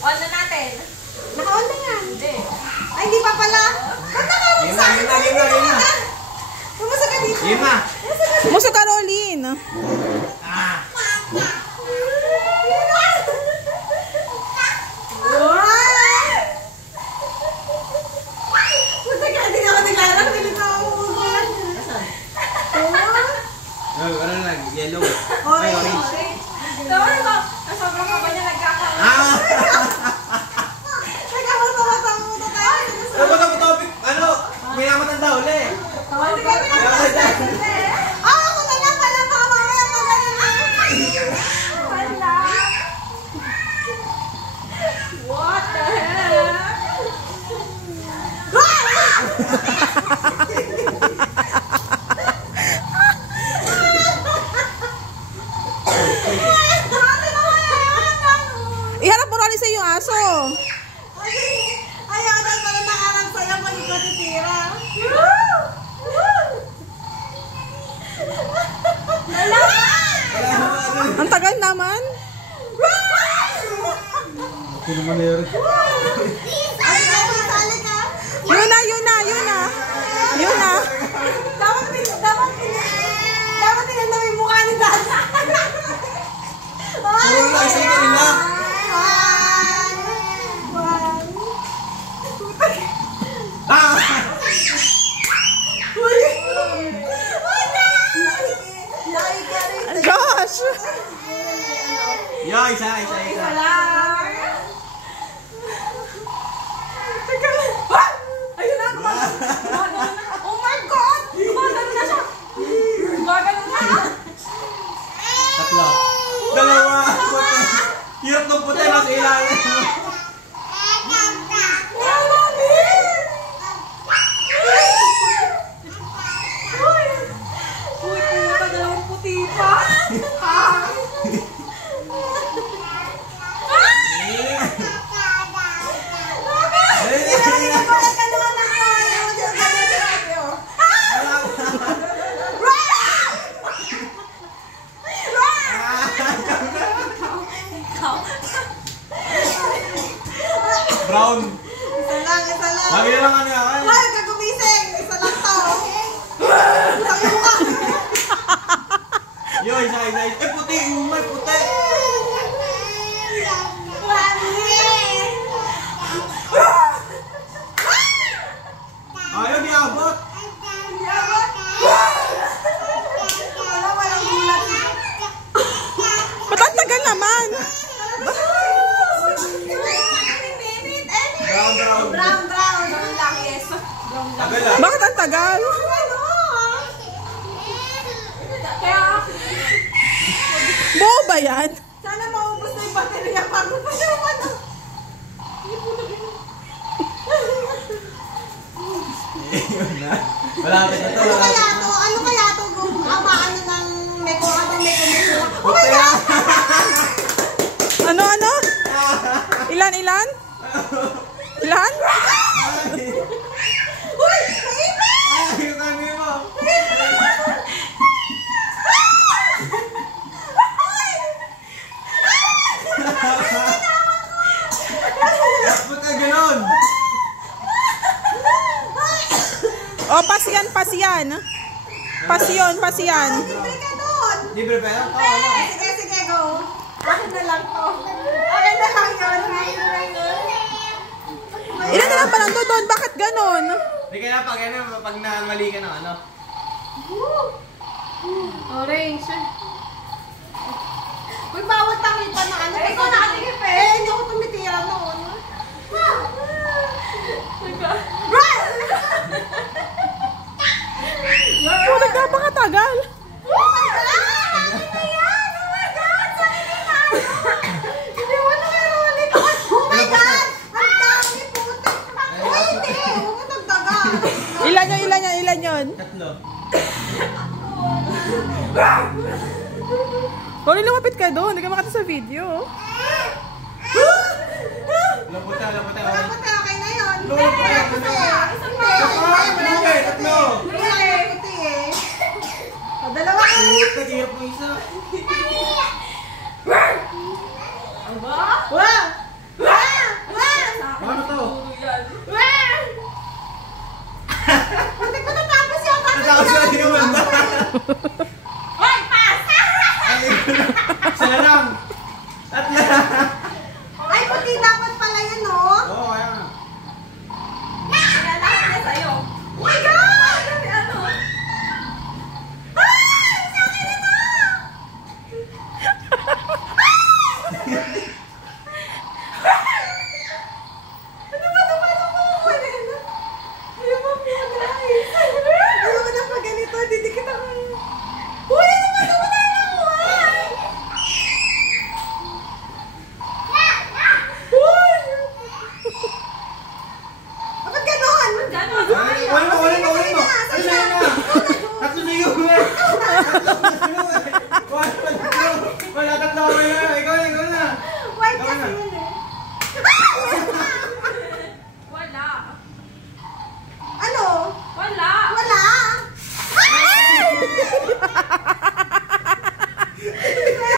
On na natin. Naka-on na yan. Hindi. Ay, hindi pa pala. Ba't nakarap sa akin? Yun na. Kumusta ka dito? Yun na. Kumusta ka, Rolin? Punta ka, hindi na ako naglarang. Hindi na ako umuulan. Ano lang, yellow. Ay, orange. Tawag mo. Sobrang ka ba niya nagkakaroon? nagkakatawa-tawa mo tayo. Topic, ano, may namatanda uli. Kasi kami ako na lang pala mamaya Wala. What the heck? Iharap mo, Rolin, sa iyong aso. Ayaw na pala nakarang sa'yo pag ikaw titira. Ang tagal naman. Ano naman na yun? Ay, sali ka. Yun na, yun na, yun na. Yun na. Dapat tinanong yung mukha ni Dada. Puro na, isa ka rin na. Gosh! Yo, isa. Ayun na. Oh my God! Gumagano na siya. Gumagano na. Tatlo. Dalawa. Hirap ng puti na sa ilalim. Uy, puta, dalawang puti pa. Brown. Isa lang. Lagi na lang ano yan. Ay, kagumising. Isa lang to. Yo, isa. Eh, puti. Umay, puti. Ayaw, di abot. Walang gulat. Ba't ang tagal naman? Brown. Brown. Brown lang, yes. Brown lang. Tagal ah. Bakit ang tagal? Kaya, Buo ba yan? Sana maubos na yung baterya bago pa siya ano. Yun na. Malapit na to. Ano kaya to? Amaan na ng meko. Oh my God! Ano? Ilan? Ilan? Uy! Naipit! Yung kami mo. Ba't ka ganon? O, pasyan. Pasyon. Libre ka doon! Libre pa yan? Oo, ano? Sige, go. Akin na lang to. Akin na lang yun. Ilan na lang pa lang doon? Bakit ganon? Hindi ka na pag namali ka ng ano. orange. Uy, bawat takita na ano. Ikaw nakatingip eh. Eh, hindi ako tumitira noon. Oh, nagkapakatagal. Ilan yun? Tatlo. Rolin, lumapit ka doon. Hindi ka makita sa video. Laputa. Okay na yun. Tatlo. Dalawa ka. Puta, hirap mo isa. Aba? Wow! Hoy, pass! Ay, sila lang. Tatlo. Ay, puti dapat pala yan, no? Oo, kaya nga. Pinalakas niya sa'yo. Oh my God! Sabi ano? Ay! Sa akin ito! Ano ba? Ayaw mo po, guys. Ayaw mo na pag ganito. Didikit ako. Uy, ano ba? Ano ba na nakuha? Uy! Bakit ganon? Ganon. Ay, ulit mo. Ay, sa'yo na. Tatlo na yun, eh. Tatlo na yun, eh. Wala, tatlo. Wala, tatlo. Ikaw na. White Ikaw na. kasi yun eh.